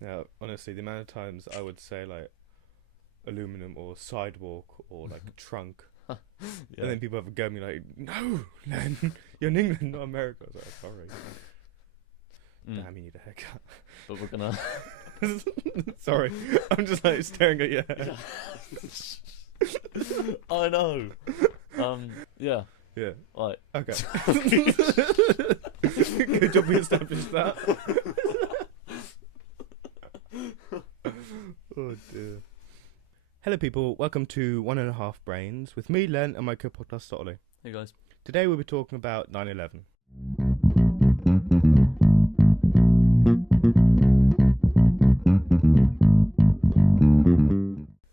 Yeah, honestly, the amount of times I would say like aluminum or sidewalk or like trunk, and Yeah. then people have a go at me like, "No, Len, you're in England, not America." I was like, "Sorry, Mm. damn, you need a haircut." But we're gonna. Sorry, I'm just like staring at your hair. Yeah. I know. Yeah. Yeah. Right. Okay. Good job we established that. Oh dear. Hello, people. Welcome to One and a Half Brains with me, Len, and my co-podcast Ollie. Hey guys. Today we'll be talking about 9/11.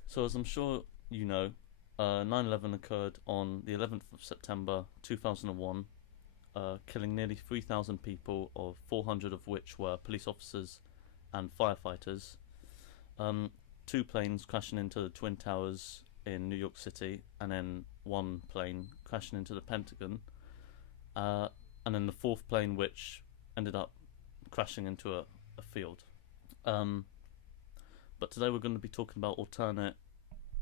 So as I'm sure you know, 9/11 occurred on the 11th of September 2001, killing nearly 3,000 people, of 400 of which were police officers and firefighters. Two planes crashing into the Twin Towers in New York City, and then one plane crashing into the Pentagon, and then the fourth plane which ended up crashing into a field. But today we're going to be talking about alternate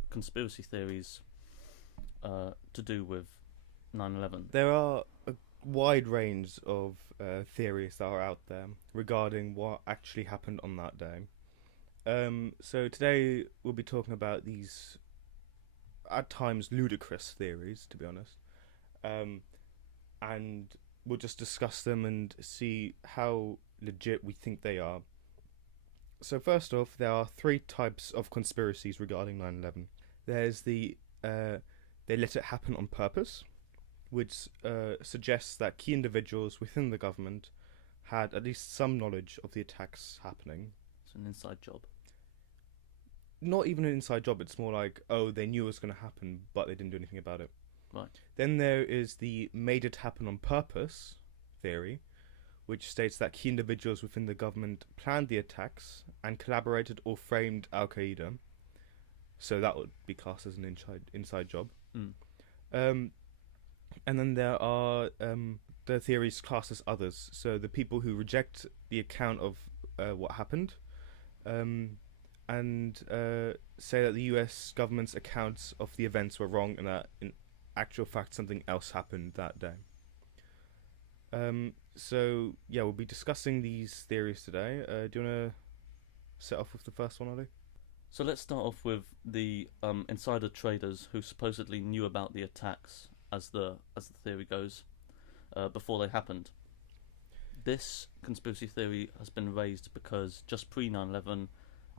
conspiracy theories to do with 9/11. There are a wide range of theories that are out there regarding what actually happened on that day. So today we'll be talking about these, at times, ludicrous theories, to be honest. And we'll just discuss them and see how legit we think they are. So first off, there are three types of conspiracies regarding 9/11. There's the they let it happen on purpose, which suggests that key individuals within the government had at least some knowledge of the attacks happening. It's an inside job. Not even an inside job, it's more like, oh, they knew it was going to happen, but they didn't do anything about it. Right. Then there is the made it happen on purpose theory, which states that key individuals within the government planned the attacks and collaborated or framed Al Qaeda. So that would be classed as an inside job. Mm. And then there are the theories classed as others. So the people who reject the account of what happened, and say that the US government's accounts of the events were wrong and that in actual fact something else happened that day. So yeah, we'll be discussing these theories today. Do you want to set off with the first one, Ollie? So let's start off with the insider traders who supposedly knew about the attacks, as the theory goes, before they happened. This conspiracy theory has been raised because just pre 9/11,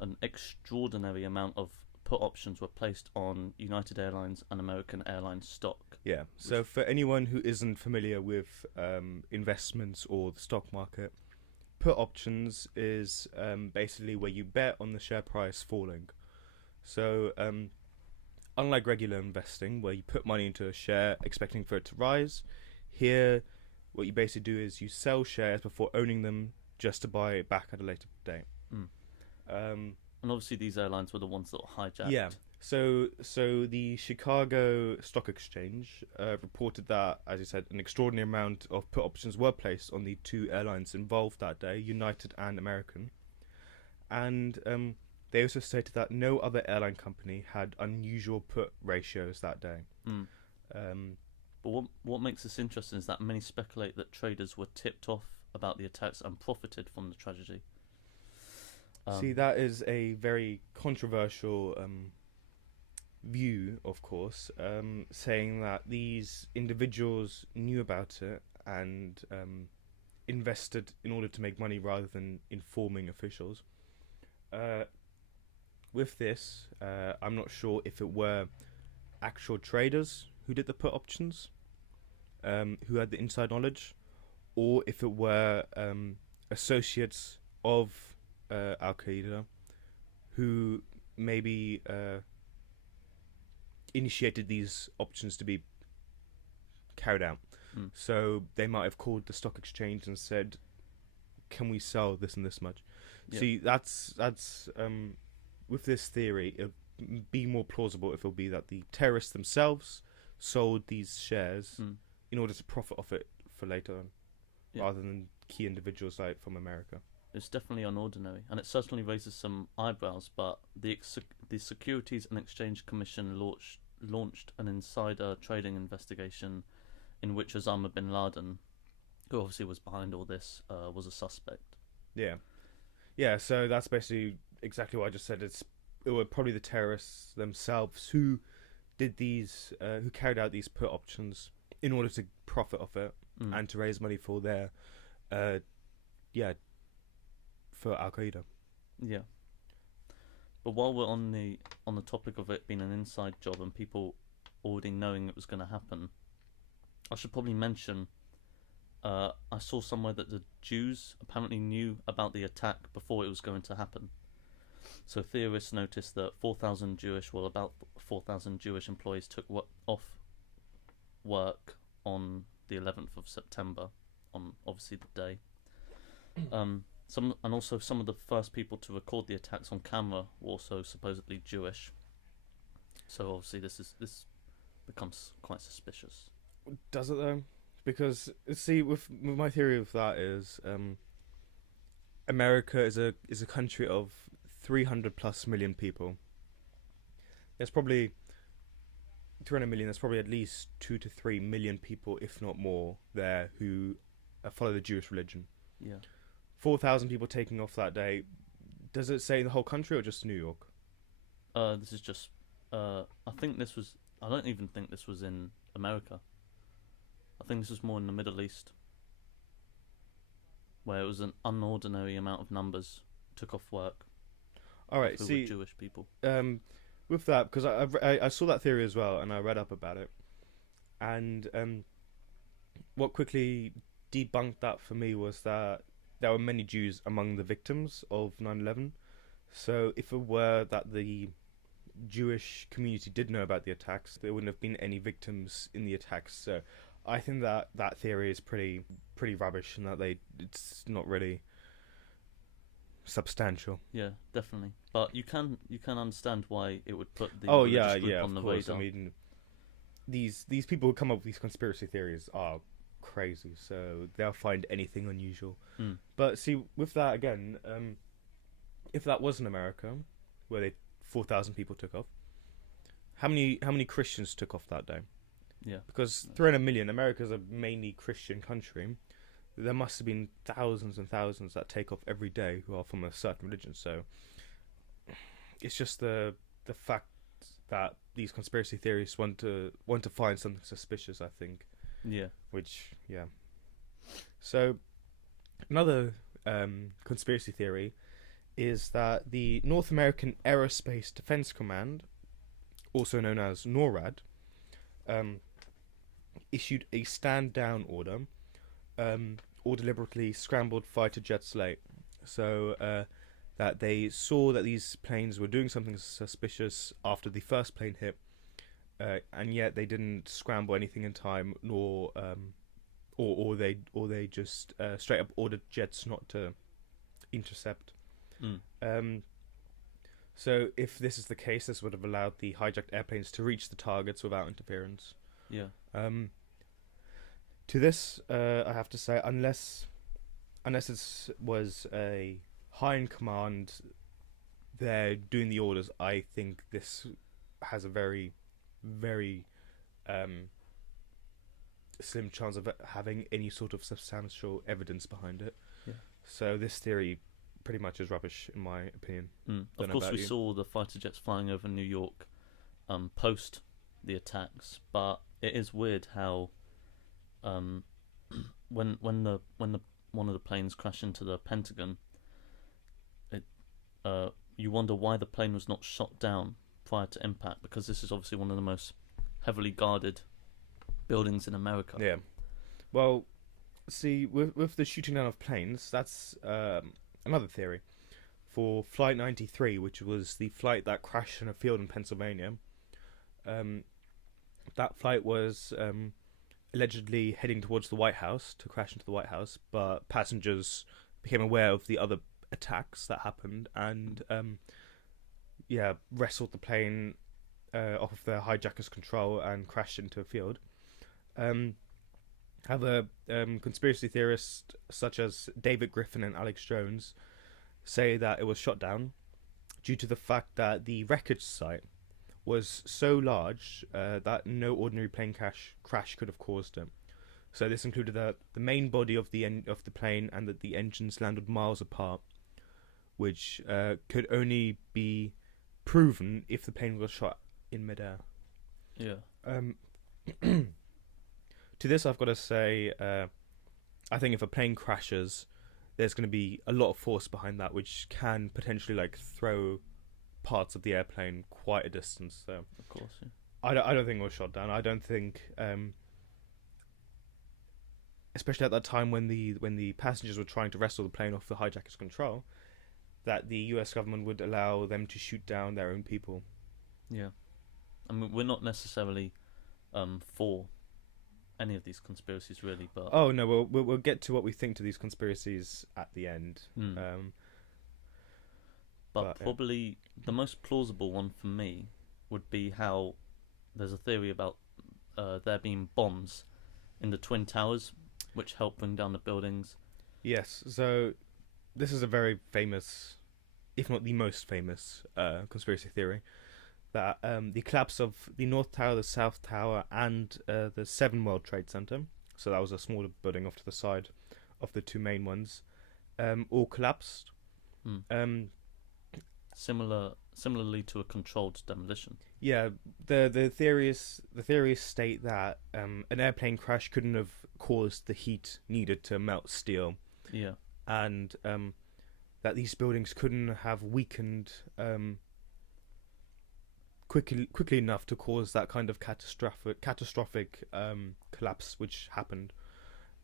an extraordinary amount of put options were placed on United Airlines and American Airlines stock. Yeah. So for anyone who isn't familiar with investments or the stock market, put options is basically where you bet on the share price falling. So unlike regular investing, where you put money into a share expecting for it to rise, here what you basically do is you sell shares before owning them just to buy it back at a later date. Mm. And obviously these airlines were the ones that were hijacked. Yeah. So the Chicago Stock Exchange reported that, as you said, an extraordinary amount of put options were placed on the two airlines involved that day, United and American. And they also stated that no other airline company had unusual put ratios that day. Mm. But what makes this interesting is that many speculate that traders were tipped off about the attacks and profited from the tragedy. See, that is a very controversial view, of course, saying that these individuals knew about it and invested in order to make money rather than informing officials. With this, I'm not sure if it were actual traders who did the put options, who had the inside knowledge, or if it were associates of Al Qaeda who maybe initiated these options to be carried out. Mm. So they might have called the stock exchange and said, "Can we sell this and this much?" Yeah. See, that's with this theory, it'll be more plausible if it'll be that the terrorists themselves sold these shares in order to profit off it for later on, Yeah. rather than key individuals like from America. it's definitely unordinary, and it certainly raises some eyebrows. But the Securities and Exchange Commission launched an insider trading investigation in which Osama bin Laden, who obviously was behind all this, was a suspect. Yeah, yeah. So that's basically exactly what I just said. It were probably the terrorists themselves who did these, who carried out these put options in order to profit off it and to raise money for their, yeah, for Al Qaeda. Yeah. But while we're on the topic of it being an inside job and people already knowing it was going to happen, I should probably mention. I saw somewhere that the Jews apparently knew about the attack before it was going to happen. So theorists noticed that about 4,000 Jewish employees took off work on the 11th of September, on obviously the day. Some of the first people to record the attacks on camera were also supposedly Jewish. So obviously this becomes quite suspicious. Does it though? Because see, with my theory of that is, America is a country of 300 plus million people. There's probably 300 million. There's probably at least 2 to 3 million people, if not more, there who follow the Jewish religion. Yeah. 4,000 people taking off that day. Does it say the whole country or just New York? This is just. I think this was. I don't even think this was in America. I think this was more in the Middle East, where it was an unordinary amount of numbers took off work. All right, who see, were Jewish people. With that, because I saw that theory as well, and I read up about it, and what quickly debunked that for me was that there were many Jews among the victims of 9/11. So if it were that the Jewish community did know about the attacks, there wouldn't have been any victims in the attacks. So I think that theory is pretty rubbish, and that it's not really substantial. Yeah, definitely. But you can understand why it would put the religious group on the of course. radar. I mean, these people who come up with these conspiracy theories are crazy, so they'll find anything unusual. But see, with that again, if that was in America, where 4,000 people took off, how many Christians took off that day? Yeah. Because 300 million, America's a mainly Christian country. There must have been thousands and thousands that take off every day who are from a certain religion. So it's just the fact that these conspiracy theorists want to find something suspicious, I think. Yeah. Which, yeah. So another conspiracy theory is that the North American Aerospace Defense Command, also known as NORAD, issued a stand-down order, or deliberately scrambled fighter jets late. So that they saw that these planes were doing something suspicious after the first plane hit, and yet they didn't scramble anything in time, nor or they just straight up ordered jets not to intercept. So if this is the case, this would have allowed the hijacked airplanes to reach the targets without interference. Yeah. To this, I have to say, unless it was a high in command, they're doing the orders, I think this has a very, very slim chance of having any sort of substantial evidence behind it. Yeah. So this theory pretty much is rubbish, in my opinion. Of course, we saw the fighter jets flying over New York post the attacks, but it is weird how when one of the planes crashed into the Pentagon, you wonder why the plane was not shot down prior to impact, because this is obviously one of the most heavily guarded buildings in America. Yeah. Well, see, with the shooting down of planes, that's another theory. For Flight 93, which was the flight that crashed in a field in Pennsylvania, that flight was allegedly heading towards the White House to crash into the White House, but passengers became aware of the other attacks that happened and wrestled the plane off of their hijacker's control and crashed into a field. However, conspiracy theorists such as David Griffin and Alex Jones say that it was shot down due to the fact that the wreckage site was so large that no ordinary plane crash could have caused it. So this included the main body of the plane, and that the engines landed miles apart, which could only be proven if the plane was shot in midair. Yeah. To this, I've got to say, I think if a plane crashes, there's going to be a lot of force behind that, which can potentially like throw parts of the airplane quite a distance. So, Of course. Yeah. I don't think it was shot down. I don't think, especially at that time when the passengers were trying to wrestle the plane off the hijacker's control, that the U.S. government would allow them to shoot down their own people. Yeah. I mean, we're not necessarily for any of these conspiracies, really, but Oh no, we'll get to what we think to these conspiracies at the end. But But, yeah. probably the most plausible one for me would be how there's a theory about there being bombs in the Twin Towers, which help bring down the buildings. Yes, so this is a very famous, if not the most famous, conspiracy theory, that the collapse of the North Tower, the South Tower, and the 7 World Trade Center, so that was a smaller building off to the side of the two main ones, all collapsed. Mm. Similarly to a controlled demolition. Yeah, the theories state that an airplane crash couldn't have caused the heat needed to melt steel, Yeah. and that these buildings couldn't have weakened quickly enough to cause that kind of catastrophic collapse which happened.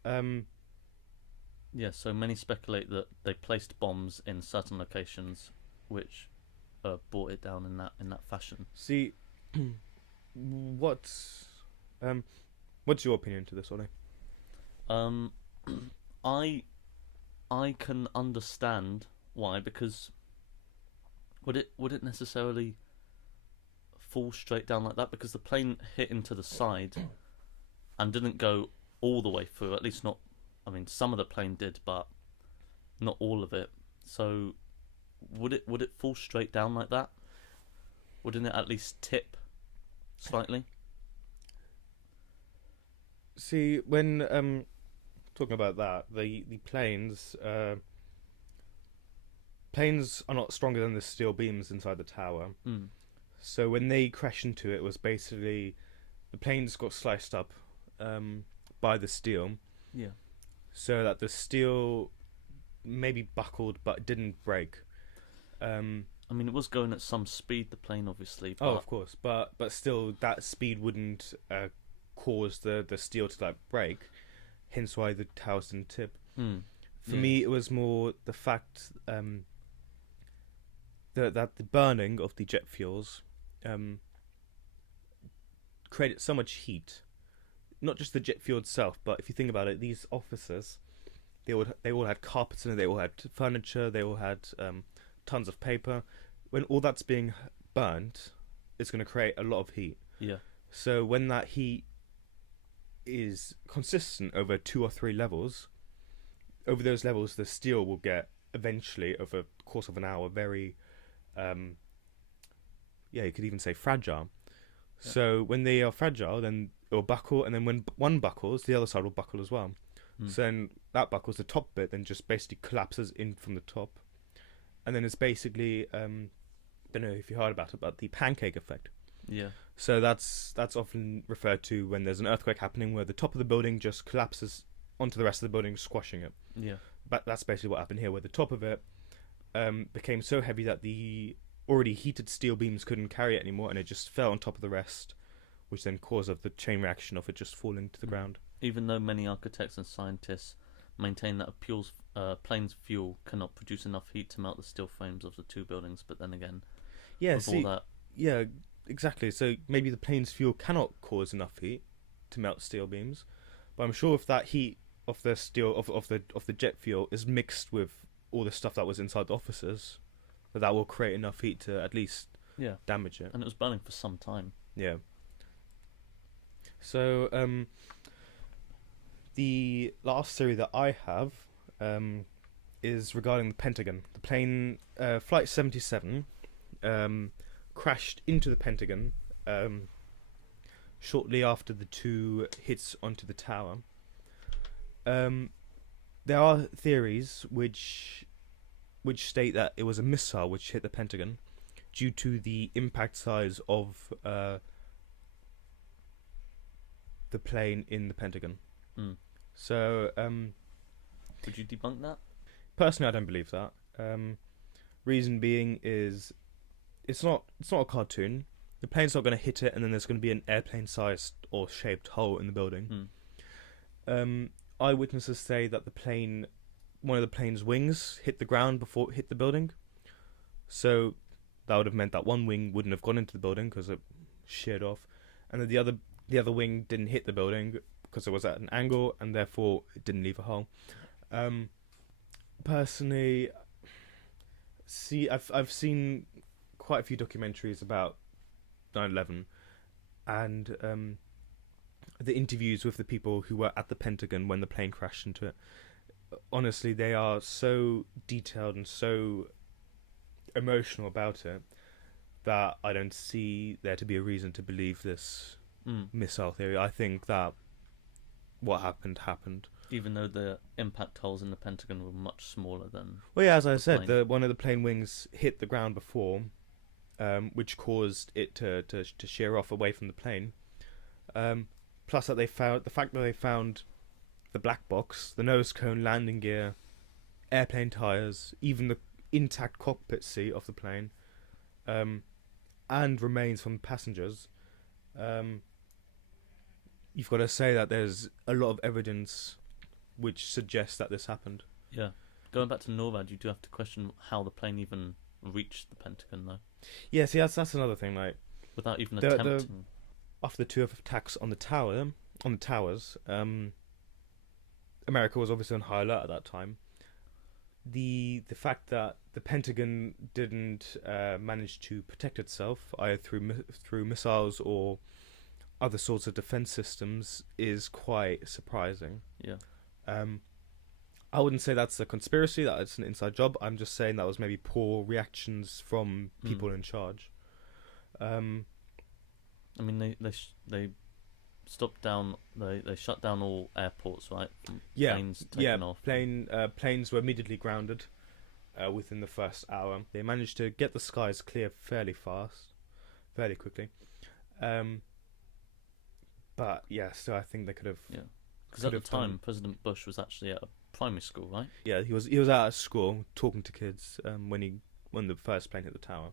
Yeah, so many speculate that they placed bombs in certain locations, which brought it down in that fashion. See, what's your opinion to this, Ollie? I can understand why, because would it necessarily fall straight down like that? Because the plane hit into the side and didn't go all the way through. At least not. I mean, some of the plane did, but not all of it. So, would it fall straight down like that? Wouldn't it at least tip slightly? See, when talking about that, the planes are not stronger than the steel beams inside the tower. Mm. So when they crashed into it, it was basically the planes got sliced up by the steel, Yeah. so that the steel maybe buckled but didn't break. I mean, it was going at some speed, the plane, obviously. But Oh, of course, but still, that speed wouldn't cause the steel to like break. Hence, why the towers didn't tip. For Yeah. me, it was more the fact that the burning of the jet fuels created so much heat. Not just the jet fuel itself, but if you think about it, these offices, they all had carpets in it, they all had furniture, they all had tons of paper. When all that's being burnt, it's going to create a lot of heat. Yeah. So when that heat is consistent over 2 or 3 levels, over those levels, the steel will get eventually, over the course of an hour, very, you could even say fragile. Yeah. So when they are fragile, then it will buckle, and then when one buckles, the other side will buckle as well. So then that buckles, the top bit then just basically collapses in from the top, and then it's basically, don't know if you heard about it, but the pancake effect. Yeah. So that's often referred to when there's an earthquake happening, where the top of the building just collapses onto the rest of the building, squashing it. Yeah. But that's basically what happened here, where the top of it became so heavy that the already heated steel beams couldn't carry it anymore, and it just fell on top of the rest, which then caused the chain reaction of it just falling to the ground. Even though many architects and scientists maintain that a plane's fuel cannot produce enough heat to melt the steel frames of the two buildings, but then again, Yeah, with all that, yeah, exactly. So maybe the plane's fuel cannot cause enough heat to melt steel beams, but I'm sure if that heat of the steel of the jet fuel is mixed with all the stuff that was inside the offices, that will create enough heat to at least yeah, damage it. and it was burning for some time. Yeah. So The last theory that I have is regarding the Pentagon. The plane, Flight 77, crashed into the Pentagon shortly after the two hits onto the tower. There are theories which state that it was a missile which hit the Pentagon due to the impact size of the plane in the Pentagon. Mm. So, Would you debunk that? personally, I don't believe that. Reason being is it's not a cartoon. The plane's not going to hit it, and then there's going to be an airplane-sized or shaped hole in the building. Eyewitnesses say that one of the plane's wings hit the ground before it hit the building. So that would have meant that one wing wouldn't have gone into the building because it sheared off, and then the other wing didn't hit the building because it was at an angle, and therefore it didn't leave a hole. Personally, I've seen quite a few documentaries about 9/11, and the interviews with the people who were at the Pentagon when the plane crashed into it. Honestly, they are so detailed and so emotional about it that I don't see there to be a reason to believe this missile theory. I think that what happened. Even though the impact holes in the Pentagon were much smaller than... Well, yeah, as I said, plane. one of the plane wings hit the ground before, which caused it to shear off away from the plane. Plus, that the fact that they found the black box, the nose cone, landing gear, airplane tires, even the intact cockpit seat of the plane, and remains from passengers. You've got to say that there's a lot of evidence which suggests that this happened. Yeah. Going back to NORAD, you do have to question how the plane even reached the Pentagon, though. Yeah, see, that's another thing. Like, without even attempting. After the two attacks on the towers, America was obviously on high alert at that time. The fact that the Pentagon didn't manage to protect itself either through missiles or other sorts of defense systems is quite surprising. Yeah. I wouldn't say that's a conspiracy, that it's an inside job. I'm just saying that was maybe poor reactions from people in charge. I mean, they stopped down. They shut down all airports, right? Planes taken off. Planes were immediately grounded within the first hour. They managed to get the skies clear fairly quickly. But yeah, so I think they could have. Yeah, because at the time, President Bush was actually at a primary school, right? Yeah, he was out of school talking to kids when the first plane hit the tower.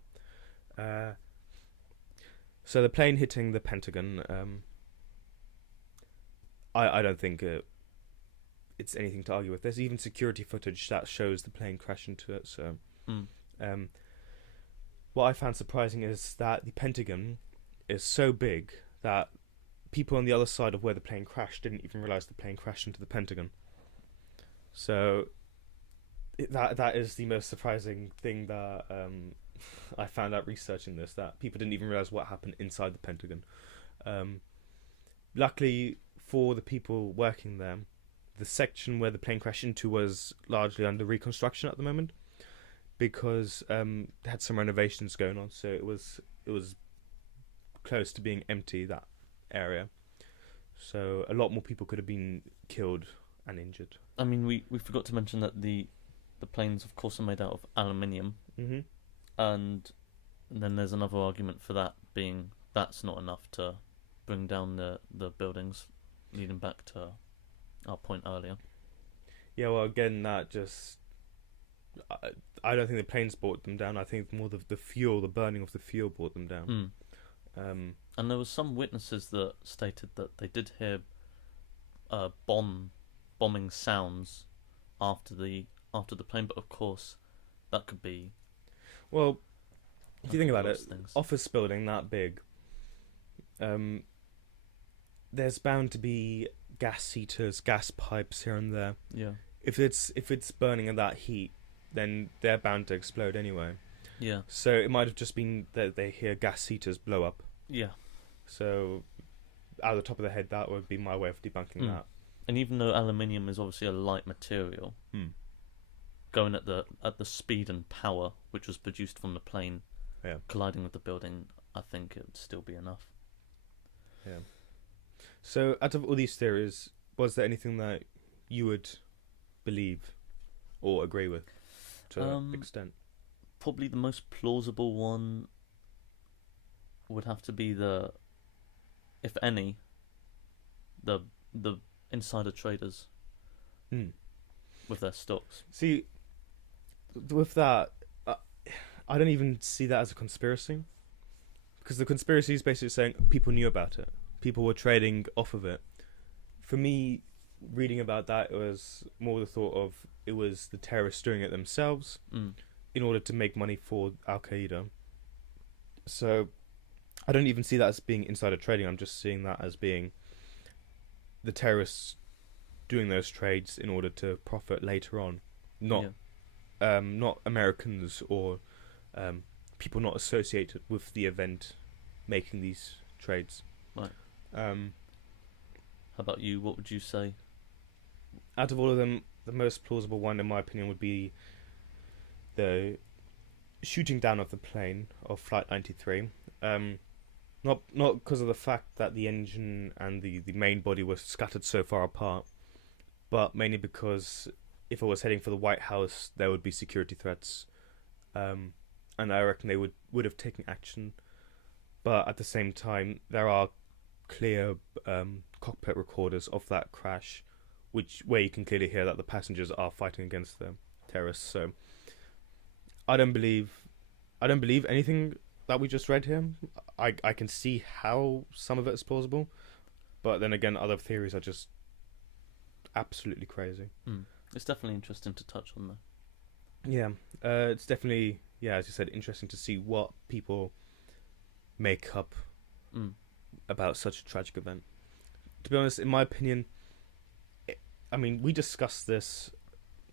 So the plane hitting the Pentagon, I don't think it's anything to argue with. There's even security footage that shows the plane crash into it. So, what I found surprising is that the Pentagon is so big that people on the other side of where the plane crashed didn't even realize the plane crashed into the Pentagon. So, that is the most surprising thing that I found out researching this, that people didn't even realize what happened inside the Pentagon. Luckily for the people working there, the section where the plane crashed into was largely under reconstruction at the moment because they had some renovations going on, so it was close to being empty, that area. So a lot more people could have been killed and injured. I mean, we forgot to mention that the planes, of course, are made out of aluminium. Mm-hmm. And then there's another argument for that being that's not enough to bring down the buildings, leading back to our point earlier. Yeah, well, again, that just... I don't think the planes brought them down. I think more the fuel, the burning of the fuel brought them down. And there was some witnesses that stated that they did hear bombing sounds after the plane, but of course that could be... Well, if you think about it, things. Office building that big, there's bound to be gas heaters, gas pipes here and there. Yeah. If it's burning at that heat, then they're bound to explode anyway. Yeah. So it might have just been that they hear gas heaters blow up. Yeah. So, out of the top of the head, that would be my way of debunking that. And even though aluminium is obviously a light material, going at the speed and power which was produced from the plane, colliding with the building, I think it would still be enough. Yeah. So, out of all these theories, was there anything that you would believe or agree with to an extent? Probably the most plausible one would have to be if any, the insider traders with their stocks. See, with that, I don't even see that as a conspiracy, because the conspiracy is basically saying people knew about it, people were trading off of it. For me, reading about that, it was more the thought of it was the terrorists doing it themselves in order to make money for Al Qaeda. So I don't even see that as being insider trading. I'm just seeing that as being the terrorists doing those trades in order to profit later on, not Americans or people not associated with the event making these trades. Right. How about you? What would you say? Out of all of them, the most plausible one, in my opinion, would be the shooting down of the plane of Flight 93. Not because of the fact that the engine and the main body were scattered so far apart, but mainly because if it was heading for the White House, there would be security threats, and I reckon they would have taken action. But at the same time, there are clear cockpit recorders of that crash, where you can clearly hear that the passengers are fighting against the terrorists. So I don't believe anything that we just read here. I can see how some of it is plausible, but then again, other theories are just absolutely crazy. It's definitely interesting to touch on, though. Yeah, it's definitely, as you said, interesting to see what people make up about such a tragic event. To be honest, in my opinion, we discussed this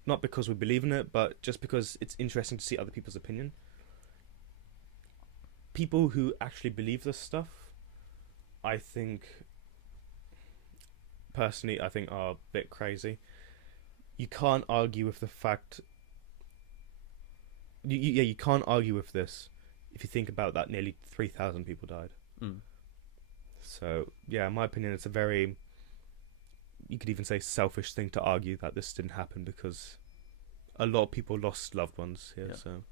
not because we believe in it, but just because it's interesting to see other people's opinion. People who actually believe this stuff, personally, I think are a bit crazy. You can't argue with the fact. You can't argue with this if you think about that. Nearly 3,000 people died. So in my opinion, it's a very, you could even say, selfish thing to argue that this didn't happen, because a lot of people lost loved ones here. So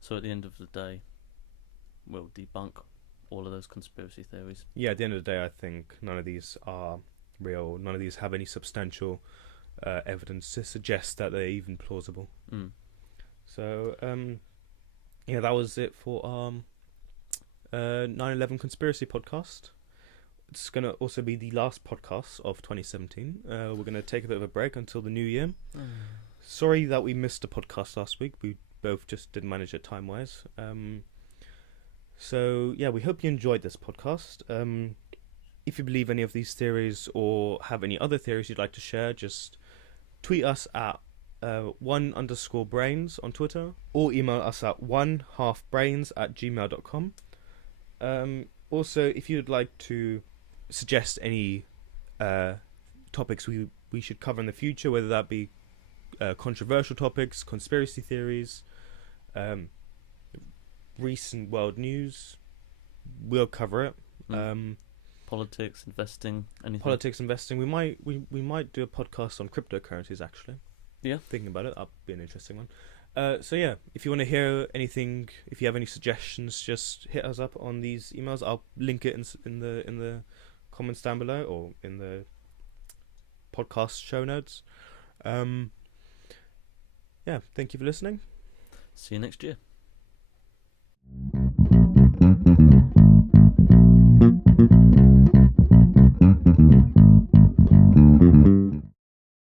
So at the end of the day, we'll debunk all of those conspiracy theories. Yeah, at the end of the day, I think none of these are real. None of these have any substantial evidence to suggest that they're even plausible. So, that was it for our 9/11 conspiracy podcast. It's going to also be the last podcast of 2017. We're going to take a bit of a break until the new year. Sorry that we missed a podcast last week. We both just didn't manage it time-wise. We hope you enjoyed this podcast. If you believe any of these theories or have any other theories you'd like to share, just tweet us at 1_brains on Twitter, or email us at 1halfbrains@gmail.com. Also, if you'd like to suggest any topics we should cover in the future, whether that be controversial topics, conspiracy theories, recent world news, we'll cover it. Politics, investing, anything. Politics, investing. We might do a podcast on cryptocurrencies, actually. Yeah. Thinking about it, that'll be an interesting one. If you want to hear anything, if you have any suggestions, just hit us up on these emails. I'll link it in the comments down below, or in the podcast show notes. Thank you for listening. See you next year.